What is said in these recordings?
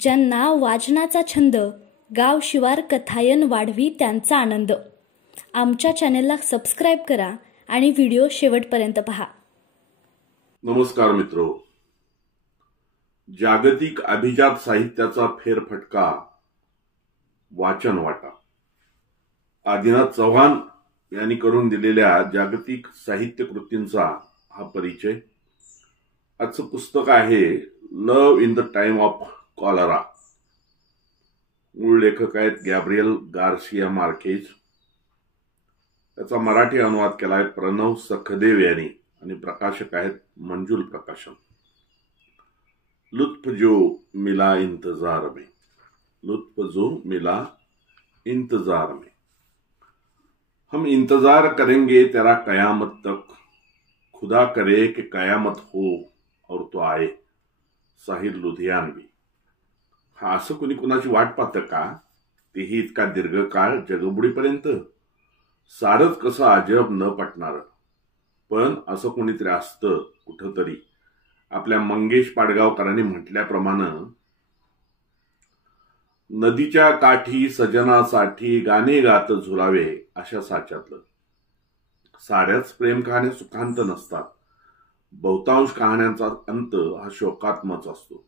ज्यांना वाचनाचा छंद, गाव शिवार कथायन वाढवी त्यांचा आनंद. आमच्या चॅनेलला सबस्क्राईब करा आणि व्हिडिओ शेवटपर्यंत पहा. नमस्कार मित्रो. जागतिक अभिजात साहित्याचा फेरफटका वाचन वाटा. आदिनाथ चव्हाण यांनी करून दिलेल्या जागतिक साहित्य कृतींचा हा परिचय. आजचं पुस्तक आहे love in the time of cholera. मूळ लेखक आहेत गॅब्रियल गार्सिया मार्केज. त्याचा मराठी अनुवाद केला आहे प्रणव सखदेव यांनी आणि प्रकाशक आहेत मंजुल प्रकाशन. लुत्फ जो मिला इंतजार में, लुत्फ जो मिला इंतजार में, हम इंतजार करेंगे तेरा कयामत तक, खुदा करे कि कयामत हो और तो आए. साहिर लुधियानवी. हा असं कुणी कुणाची वाट पाहतं का? तेही इतका दीर्घकाळ जगबुडीपर्यंत. सारच कसं अजब न पटणार. पण असं कोणीतरी असतं कुठंतरी. आपल्या मंगेश पाडगावकरांनी म्हटल्याप्रमाणे नदीच्या काठी सजनासाठी गाणे गात झुलावे अशा साच्यातलं. साऱ्याच प्रेम कहाण्या सुखांत नसतात. बहुतांश कहाण्यांचा अंत हा शोकात्मक असतो.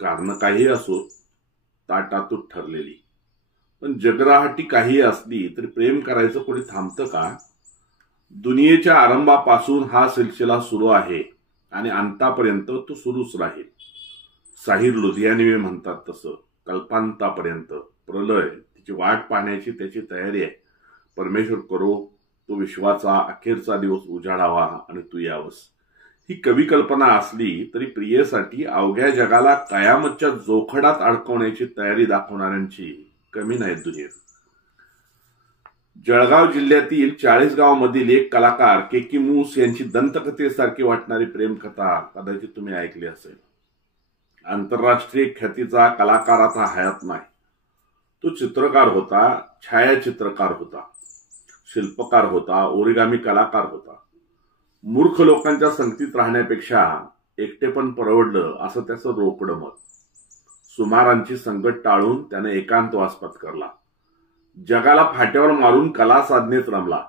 कारण काही असो, ताटातूट ठरलेली. पण जगराहटी काही असली तरी प्रेम करायचं कोणी थांबतं का? दुनियेच्या आरंभापासून हा सिलसिला सुरू आहे आणि अंतापर्यंत तो सुरूच राहील. साहिर लुधियानवी म्हणतात तसं कल्पांतापर्यंत प्रलय तिची वाट पाहण्याची त्याची तयारी आहे. परमेश्वर करो तो विश्वाचा अखेरचा दिवस उजाडावा आणि तू यावस. ही कवी कल्पना असली तरी प्रियेसाठी अवघ्या जगाला कयामतच्या जोखडात अडकवण्याची तयारी दाखवणाऱ्यांची कमी नाहीत दुनियेत. जळगाव जिल्ह्यातील 40गाव मधील एक कलाकार केकी मूस यांची दंतकथेसारखी वाटणारी प्रेमकथा कदाचित तुम्ही ऐकली असेल. आंतरराष्ट्रीय ख्यातीचा कलाकार आता हयात नाही. तो चित्रकार होता, छायाचित्रकार होता, शिल्पकार होता, ओरिगामी कलाकार होता. मूर्ख लोकांच्या संगतीत राहण्यापेक्षा एकटेपण परवडलं असं त्याचं रोकडं मत. सुमारांची संगत टाळून त्याने एकांतवास पत्करला. जगाला फाट्यावर मारून कला साधनेत रमला.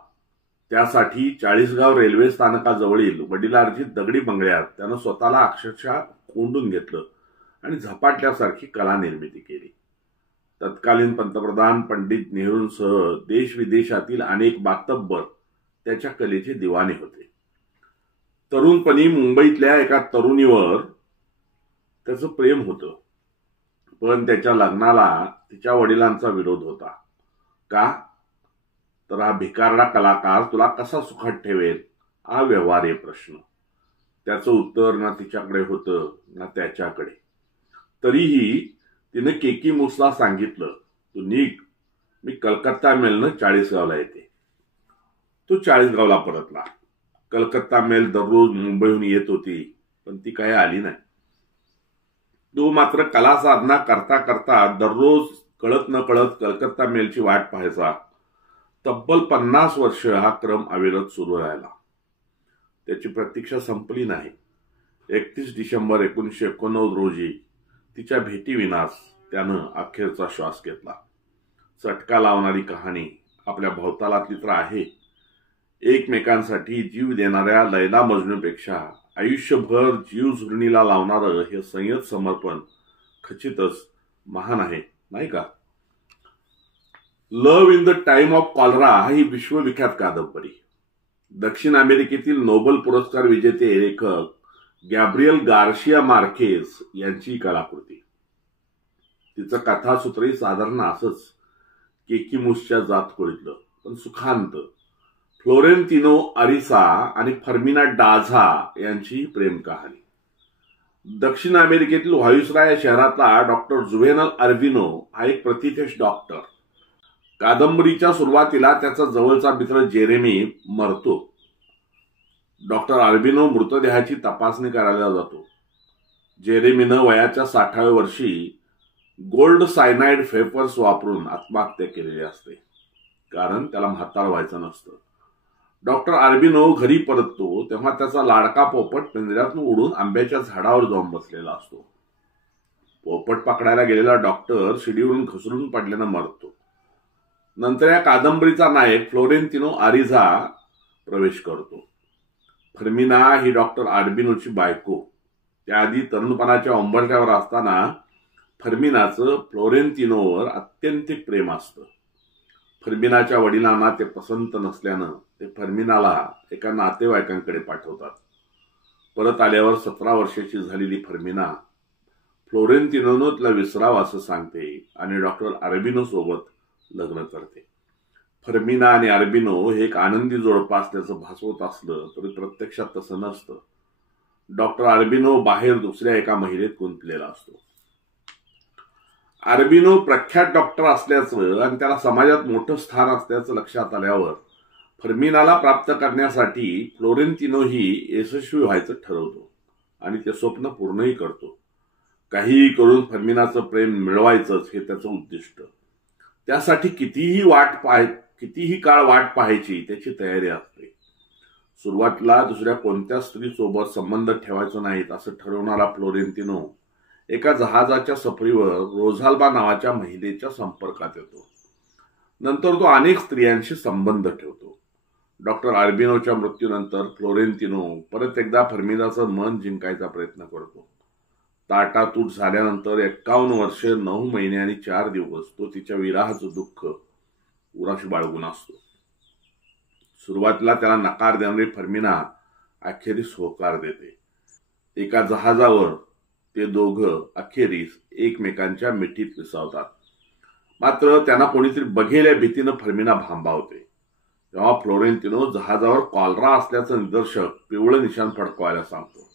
त्यासाठी 40गाव रेल्वे स्थानकाजवळील वडिलार्जित दगडी बंगल्यात त्यानं स्वतःला अक्षरशः कोंडून घेतलं आणि झपाटल्यासारखी कला निर्मिती केली. तत्कालीन पंतप्रधान पंडित नेहरूंसह देश विदेशातील अनेक मातब्बर त्याच्या कलेचे दिवाने होते. तरुणपणी मुंबईतल्या एका तरुणीवर त्याचं प्रेम होतं. पण त्याच्या लग्नाला तिच्या वडिलांचा विरोध होता. का? तर हा भिकारडा कलाकार तुला कसा सुखात ठेवेल हा व्यवहार्य प्रश्न. त्याचं उत्तर ना तिच्याकडे होतं ना त्याच्याकडे. तरीही तिने केकी मूसला सांगितलं, तू निघ, मी कलकत्ता मेलनं 40गावला येते. तो 40गावला परतला. कलकत्ता मेल दररोज मुंबईहून येत होती, पण ती काही आली नाही. तो मात्र कला साधना करता करता दररोज कळत न कळत कलकत्ता मेलची वाट पाहायचा. तब्बल 50 वर्ष हा क्रम अविरत सुरू राहिला. त्याची प्रतीक्षा संपली नाही. 31 डिसेंबर 1989 रोजी तिच्या भेटीविनाच त्यानं अखेरचा श्वास घेतला. चटका लावणारी कहाणी आपल्या भोवतालातली तर आहे. एकमेकांसाठी जीव देणाऱ्या लैला मजनूपेक्षा आयुष्यभर जीव झुरणीला लावणारं हे संयत समर्पण खचितच महान आहे, नाही का? Love in the time of cholera ही विश्वविख्यात कादंबरी. दक्षिण अमेरिकेतील नोबेल पुरस्कार विजेते लेखक गॅब्रियल गार्सिया मार्केज यांची कलाकृती. तिचं कथासूत्रही साधारण असंच केकी मूसच्या जातकुळीतलं, पण सुखांत. फ्लोरेन्तिनो अरिसा आणि फर्मिना डाझा यांची प्रेम कहाणी. दक्षिण अमेरिकेतील व्हाईसराय शहरातला डॉक्टर जुव्हेनल अर्विनो हा एक प्रतिथेश डॉक्टर. कादंबरीच्या सुरुवातीला त्याचा जवळचा मित्र जेरेमी मरतो. डॉक्टर अर्विनो मृतदेहाची तपासणी करायला जातो. जेरेमीनं वयाच्या 60व्या वर्षी गोल्ड सायनाइड फेपर्स वापरून आत्महत्या केलेली असते, कारण त्याला म्हातार व्हायचं नसतं. डॉक्टर आर्बिनो घरी परततो तेव्हा त्याचा लाडका पोपट पिंजऱ्यातून उडून आंब्याच्या झाडावर जाऊन बसलेला असतो. पोपट पकडायला गेलेला डॉक्टर शिडीवरून घसरून पडल्यानं मरतो. नंतर या कादंबरीचा नायक फ्लोरेन्तिनो आरिझा प्रवेश करतो. फर्मिना ही डॉक्टर आर्बिनोची बायको. त्याआधी तरुणपणाच्या उंबरठ्यावर असताना फर्मिनाचं फ्लोरेन्तिनोवर अत्यंतिक प्रेम असतं. फर्मिनाच्या वडिलांना ते पसंत नसल्यानं ते फर्मिनाला एका नातेवाईकांकडे पाठवतात. परत आल्यावर 17 वर्षाची झालेली फर्मिना फ्लोरेन्तिनोनं तिला विसरावं असं सांगते आणि डॉक्टर आर्बिनो सोबत लग्न करते. फर्मिना आणि आर्बिनो हे एक आनंदी जोडपं असल्याचं भासवत असलं तरी प्रत्यक्षात तसं नसतं. डॉक्टर आर्बिनो बाहेर दुसऱ्या एका महिलेत गुंतलेला असतो. आर्बिनो प्रख्यात डॉक्टर असल्याचं आणि त्याला समाजात मोठं स्थान असल्याचं लक्षात आल्यावर फर्मिनाला प्राप्त करण्यासाठी फ्लोरेन्तिनोही यशस्वी व्हायचं ठरवतो आणि ते स्वप्न पूर्णही करतो. काहीही करून फर्मिनाचं प्रेम मिळवायचंच हे त्याचं उद्दिष्ट. त्यासाठी कितीही काळ वाट पाहायची त्याची तयारी असते. सुरुवातीला दुसऱ्या कोणत्या स्त्रीसोबत संबंध ठेवायचा नाहीत असं ठरवणारा फ्लोरेन्तिनो एका जहाजाच्या सफरीवर रोझाल्बा नावाच्या महिलेच्या संपर्कात येतो. नंतर तो अनेक स्त्रियांशी संबंध ठेवतो. डॉक्टर आर्बिनोच्या मृत्यूनंतर फ्लोरेन्तिनो परत एकदा फर्मिनाचं मन जिंकायचा प्रयत्न करतो. ताटातूट झाल्यानंतर 51 वर्षे 9 महिने आणि 4 दिवस तो तिच्या विरहाचं दुःख उराशी बाळगून असतो. सुरुवातीला त्याला नकार देणारी फर्मिना अखेरीस होकार देते. एका जहाजावर ते दोघं अखेरीस एकमेकांच्या मिठीत विसावतात. मात्र त्यांना कोणीतरी बघेल या भीतीनं फर्मिना भांबावते. तेव्हा फ्लोरेन्तिनो जहाजावर कॉलरा असल्याचं निदर्शक पिवळं निशाण फडकवायला सांगतो.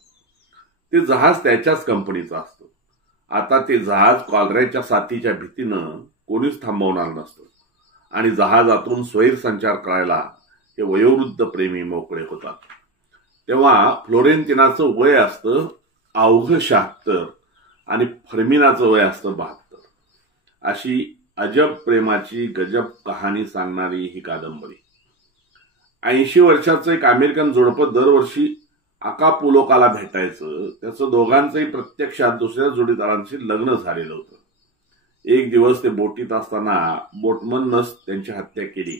ते जहाज त्याच्याच कंपनीचं असतं. आता ते जहाज कॉलऱ्याच्या साथीच्या भीतीनं कोणीच थांबवणार नसतं आणि जहाजातून स्वैर संचार करायला हे वयोवृद्ध प्रेमी मोकळे होतात. तेव्हा फ्लोरेन्तिनाचं वय असतं अवघ 76 आणि फर्मिनाचं वय असतं 72. अशी अजब प्रेमाची गजब कहाणी सांगणारी ही कादंबरी. 80 वर्षाचं एक अमेरिकन जोडपं दरवर्षी अकापुलोकाला भेटायचं. त्याचं दोघांचंही प्रत्यक्षात दुसऱ्या जोडीदारांशी लग्न झालेलं होतं. एक दिवस ते बोटीत असताना बोटमननंच त्यांची हत्या केली.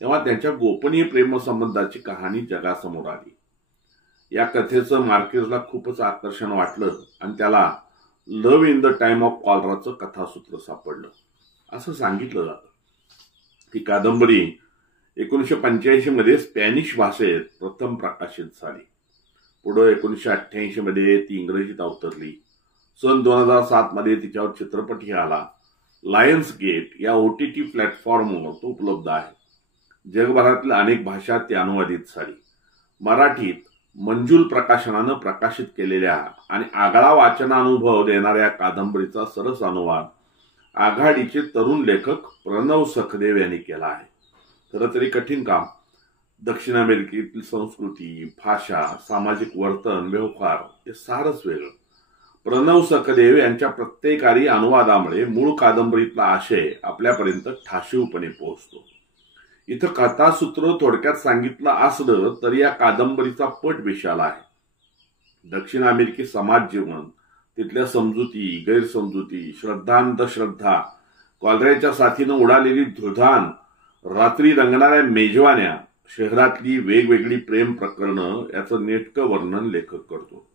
तेव्हा त्यांच्या गोपनीय प्रेमसंबंधाची कहाणी जगासमोर आली. या कथेचं मार्केजला खूपच आकर्षण वाटलं आणि त्याला love in the time of कॉलराचं कथासूत्र सापडलं. असं सांगितलं जातं. ही कादंबरी 1985 मध्ये स्पॅनिश भाषेत प्रथम प्रकाशित झाली. पुढे 1988 मध्ये ती इंग्रजीत अवतरली. सन 2007 मध्ये तिच्यावर चित्रपटही आला. लायन्स गेट या OTT प्लॅटफॉर्मवर तो उपलब्ध आहे. जगभरातील अनेक भाषात ती अनुवादित झाली. मराठीत मंजुल प्रकाशनानं प्रकाशित केलेल्या आणि आगळा वाचनानुभव देणाऱ्या कादंबरीचा सरस अनुवाद आघाडीचे तरुण लेखक प्रणव सखदेव यांनी केला आहे. खरं तरी कठीण काम. दक्षिण अमेरिकेतील संस्कृती, भाषा, सामाजिक वर्तन, व्यवहार हे सारच वेगळं. प्रणव सखदेव यांच्या प्रत्येकारी अनुवादामुळे मूळ कादंबरीतला आशय आपल्यापर्यंत ठाशीवपणे पोहोचतो. इथं कथासूत्र थोडक्यात सांगितलं असलं तरी या कादंबरीचा पट विशाल आहे. दक्षिण अमेरिकी समाज जीवन, तिथल्या समजुती, गैरसमजुती, श्रद्धांधश्रद्धा, कॉलऱ्याच्या साथीनं उडालेली धुळधाण, रात्री रंगणाऱ्या मेजवान्या, शहरातली वेगवेगळी प्रेम प्रकरणं याचं नेटकं वर्णन लेखक करतो.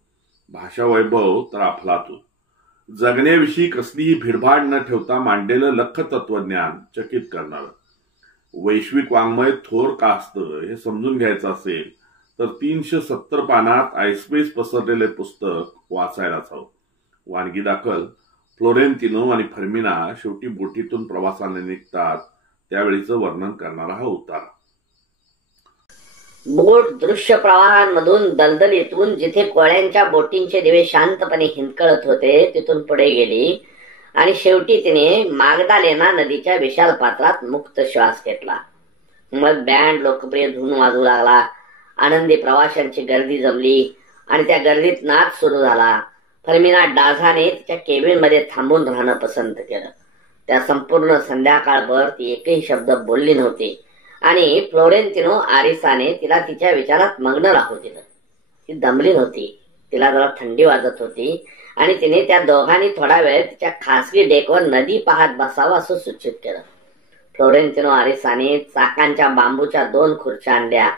भाषा वैभव तर अफलातून. जगण्याविषयी कसलीही भिडभाड न ठेवता मांडलेलं लख्ख तत्वज्ञान चकित करणारं. वैश्विक वाङ्मय थोर का असतं हे समजून घ्यायचं असेल तर 370 पानात आयस्पेस पसरलेले पुस्तक वाचायलाच हवं. वानगी दाखल फ्लोरेन्तिनो आणि फर्मिना शेवटी बोटीतून प्रवासाने निघतात त्यावेळीचं वर्णन करणारा हा उतारा. बोट दृश्य प्रवाहांमधून दलदलीतून जिथे कोळ्यांच्या बोटींचे दिवे शांतपणे हिंदकळत होते तिथून पुढे गेली आणि शेवटी तिने मागदालेना नदीच्या विशाल पात्रात मुक्त श्वास घेतला. मग बँड लोकप्रिय धून वाजू लागला. आनंदी प्रवाशांची गर्दी जमली आणि त्या गर्दीत नाच सुरू झाला. फर्मिना डाझाने तिच्या केबिन मध्ये थांबून राहणं पसंत केलं. त्या संपूर्ण संध्याकाळभर ती एकही शब्द बोलली नव्हती आणि फ्लोरेन्तिनो आरिसाने तिला तिच्या विचारात मग्न राहू दिलं. ती दमली नव्हती. तिला जरा थंडी वाजत होती आणि तिने त्या दोघांनी थोडा वेळ तिच्या खासगी डेकवर नदी पाहत बसावं असं सूचित केलं. फ्लोरेन्तिनो आरिसाने चाकांच्या बांबूच्या 2 खुर्च्या आणल्या,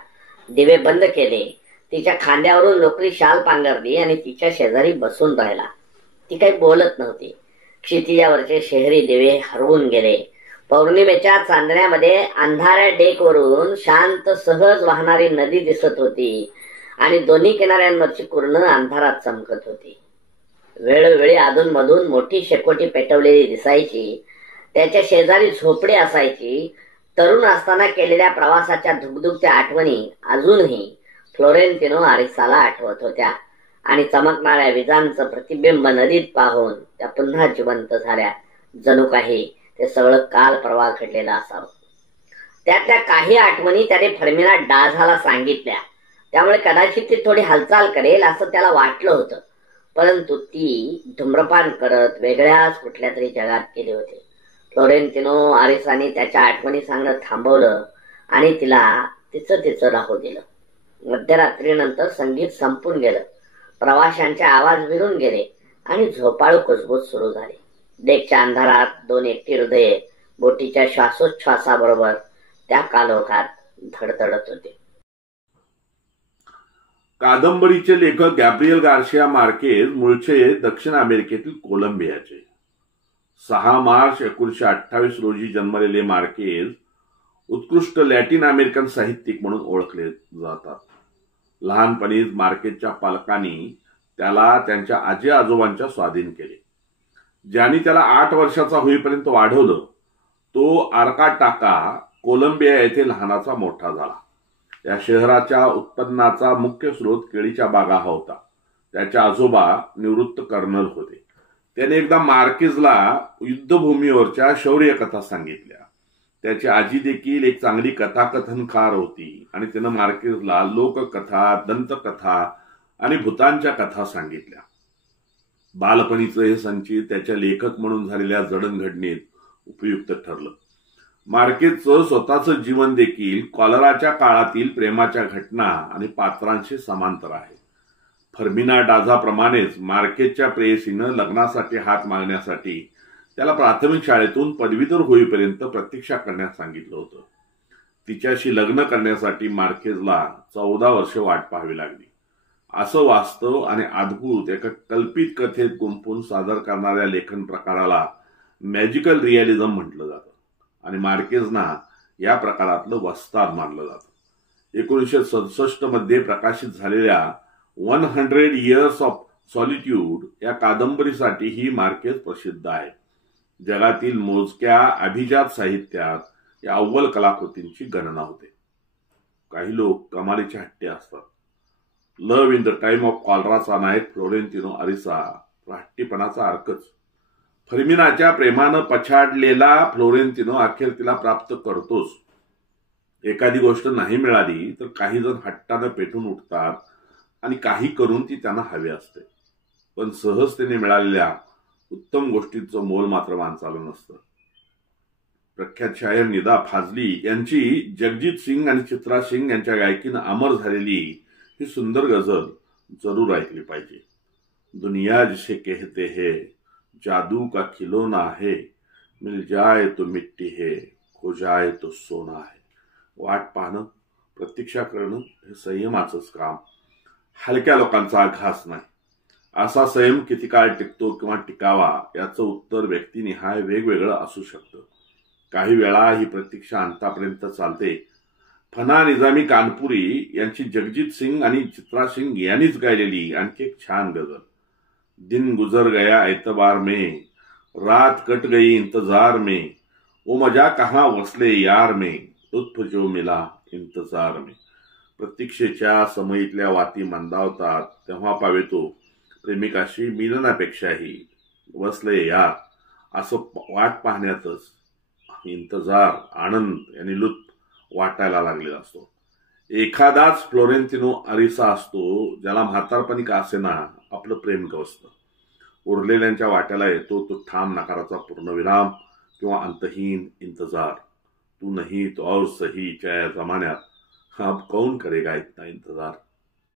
दिवे बंद केले, तिच्या खांद्यावरून लोकरी शाल पांघरली आणि तिच्या शेजारी बसून राहिला. ती काही बोलत नव्हती. क्षितिजावरचे शहरी दिवे हरवून गेले. पौर्णिमेच्या चांदण्यामध्ये अंधाऱ्या डेकवरून शांत सहज वाहणारी नदी दिसत होती आणि दोन्ही किनाऱ्यांवरची कुरणं अंधारात चमकत होती. वेळोवेळी अधूनमधून मोठी शेकोटी पेटवलेली दिसायची. त्याच्या शेजारी झोपडी असायची. तरुण असताना केलेल्या प्रवासाच्या धुकधुकत्या आठवणी अजूनही फ्लोरेन्तिनो आरिसाला आठवत होत्या आणि चमकणाऱ्या विजांचं प्रतिबिंब नदीत पाहून त्या पुन्हा जिवंत झाल्या, जणू काही ते सगळं काल परवा घडलेलं असावं. त्यातल्या काही आठवणी त्याने फर्मिना डाझाला सांगितल्या, त्यामुळे कदाचित ती थोडी हालचाल करेल असं त्याला वाटलं होतं. परंतु ती धूम्रपान करत वेगळ्याच कुठल्या तरी जगात गेली होती. फ्लोरेन्तिनो आरिसाने त्याच्या आठवणी सांगणं थांबवलं आणि तिला तिचं राहू दिलं. मध्यरात्रीनंतर संगीत संपून गेलं. प्रवाशांचे आवाज विरून गेले आणि झोपाळू कुजबूज सुरू झाली. डेकच्या अंधारात 2 एकटी हृदये बोटीच्या श्वासोच्छ्वासाबरोबर त्या कालोखात धडधडत होते. कादंबरीचे लेखक गॅब्रियल गार्सिया मार्केज मूळचे दक्षिण अमेरिकेतील कोलंबियाचे. 6 मार्च 1928 रोजी जन्मलेले मार्केज उत्कृष्ट लॅटिन अमेरिकन साहित्यिक म्हणून ओळखले जातात. लहानपणीच मार्केजच्या पालकांनी त्याला त्यांच्या आजी आजोबांच्या स्वाधीन केले. ज्यांनी त्याला 8 वर्षाचा होईपर्यंत वाढवलं तो आर्काटाका कोलंबिया येथे लहानाचा मोठा झाला. या शहराच्या उत्पन्नाचा मुख्य स्रोत केळीच्या बागा होता. त्याचे आजोबा निवृत्त कर्नल होते. त्याने एकदा मार्केजला युद्धभूमीवरच्या शौर्य कथा सांगितल्या. त्याची आजी देखील एक चांगली कथाकथनकार होती आणि तिनं मार्केजला लोककथा, दंतकथा आणि भूतांच्या कथा सांगितल्या. बालपणीचं हे संचित त्याच्या लेखक म्हणून झालेल्या जडणघडणीत उपयुक्त ठरलं. मार्केजचं स्वतःचं जीवन देखील कॉलराच्या काळातील प्रेमाच्या घटना आणि पात्रांशी समांतर आहे. फर्मिना डाझाप्रमाणेच मार्केजच्या प्रेयसीनं लग्नासाठी हात मागण्यासाठी त्याला प्राथमिक शाळेतून पदवीधर होईपर्यंत प्रतीक्षा करण्यास सांगितलं होतं. तिच्याशी लग्न करण्यासाठी मार्केजला 14 वर्ष वाट पाहावी लागली. असं वास्तव आणि अद्भुत एका कल्पित कथेत गुंफून सादर करणाऱ्या लेखन प्रकाराला मॅजिकल रिअलिझम म्हटलं जातं आणि मार्केजना या प्रकारातलं वस्ताद मानलं जातं. 1967 मध्ये प्रकाशित झालेल्या 100 Years of Solitude या कादंबरीसाठी ही मार्केज प्रसिद्ध आहे. जगातील मोजक्या अभिजात साहित्यात या अव्वल कलाकृतींची गणना होते. काही लोक कमालीचे हट्टे असतात. Love in the time of कॉलराचा नायक फ्लोरेन्तिनो आरिसा हट्टीपणाचा अर्कच. फर्मिनाच्या प्रेमानं पछाडलेला फ्लोरेन्तिनो अखेर तिला प्राप्त करतोच. एखादी गोष्ट नाही मिळाली तर काही जण हट्टानं पेटून उठतात आणि काही करून ती त्यांना हवी असते. पण सहजतेने मिळालेल्या उत्तम गोष्टींचं मोल मात्र माणसाला नसतं. प्रख्यात शायर निदा फाजली यांची जगजीत सिंग आणि चित्रा सिंग यांच्या गायकीनं अमर झालेली ही सुंदर गझल जरूर ऐकली पाहिजे. दुनिया जिसे कहते हैं जादू का खिलौना है, मिल जाए तो मिट्टी है, खो जाए तो सोना है. वाट पाहणं, प्रतीक्षा करणं हे संयमाचंच काम, हलक्या लोकांचा घास नाही. असा संयम किती काळ टिकतो किंवा टिकावा याचं उत्तर व्यक्तिनिहाय वेगवेगळं असू शकतं. काही वेळा ही प्रतीक्षा अंतापर्यंत चालते. फना निजामी कानपुरी यांची जगजीत सिंग आणि चित्रा सिंग यांनीच गायलेली आणखी एक छान गझल. दिन गुजर गया एतबार में, रात कट गई इंतजार में, वो मजा कहाँ वसले यार में, लुत्फ जो मिला इंतजार में. प्रतीक्षेच्या समयीतल्या वाती मंदावतात तेव्हा पावेतो प्रेमिकाशी मिलनापेक्षाही वसले यार. असं वाट पाहण्यातच इंतजार, आनंद आणि लुत्फ वाटायला लागलेला असतो. एखादाच फ्लोरेन्तिनो आरिसा असतो ज्याला म्हातारपणी का असेना आपलं प्रेम गवसतं. उरलेल्यांच्या वाट्याला येतो तो ठाम नकाराचा पूर्णविराम किंवा अंतहीन इंतजार. तू नहीं तो और सही च्या जमान्यात अब कौन करेगा इतना इंतजार.